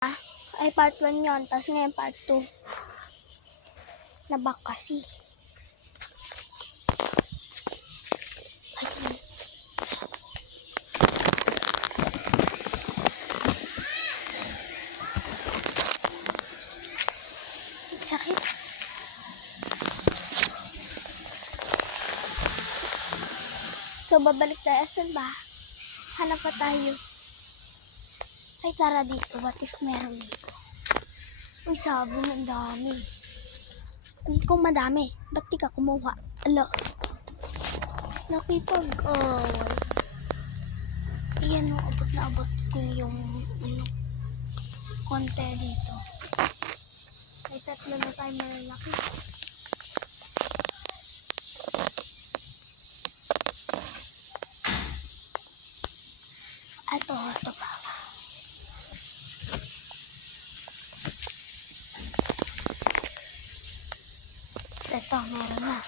Ay part 1 yun, tapos ngayon part 2. Nabak kasi. Ayun. Sakit. So, babalik tayo. Saan ba? Hanap pa tayo. Ay, tara dito. What if meron dito? Uy, sabon. Ang dami. Kung madami, ba't di ka kumuha? Alo. Nakipag-away. Ayan o, abot na abot ko yung konti dito. May tatlo na tayo malalaki. Ito pa. Ito, meron na.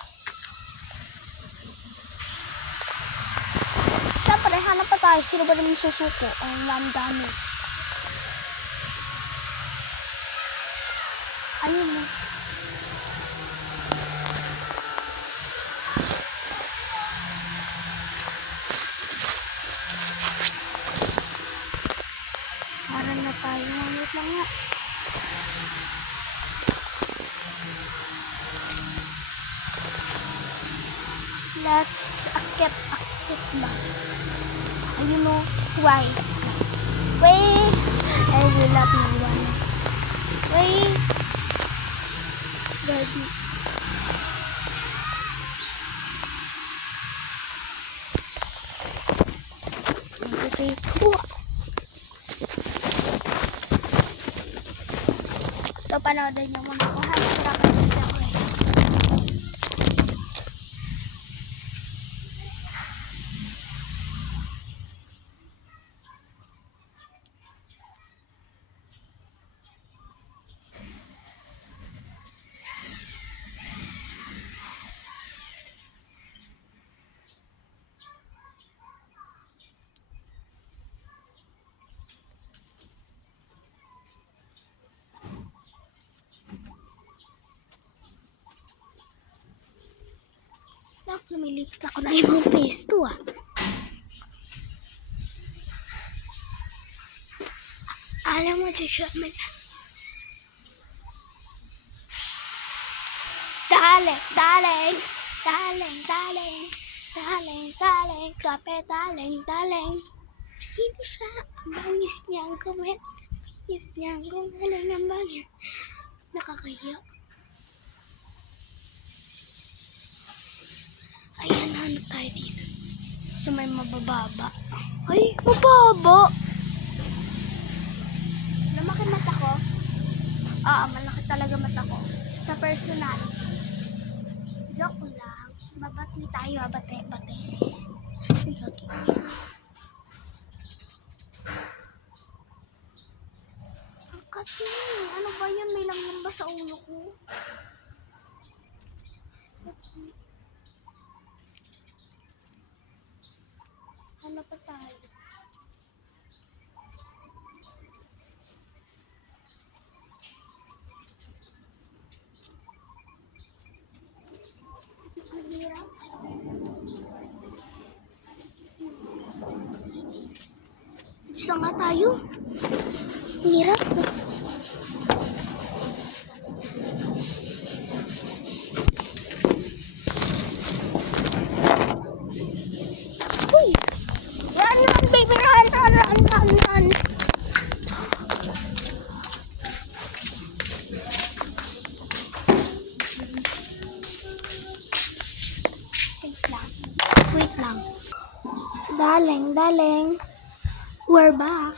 Siyempre, hanap pa tayo. Sino ba naman susuko? Ang dami. Ayun mo. Harap na tayo. Wait lang nga. Let's akit ba? Ayun mo. Why? Wait! I will love me one. Wait! Baby. Okay. So, panoorin niyo muna ko. Hanap kasi ako eh. Lumilipit ako ng ibang pesto ah. Alam mo si Sherman. Darling. Kape, darling. Sino siya? Ang bangis niyang gawin. Ang bangis. Nakakahiya. Ayan, hanap tayo dito. So, may mabababa. Ay, mababa! Lumaki mata ko? Malaki talaga mata ko. Sa personal. Joke lang. Babati tayo, bate. Okay. Kasi, ano ba yan? May langgam ba sa ulo ko? Ano pa tayo? Isa nga tayo. Hirap. Uy! Run, baby, run. Wait lang. Darling. We're back.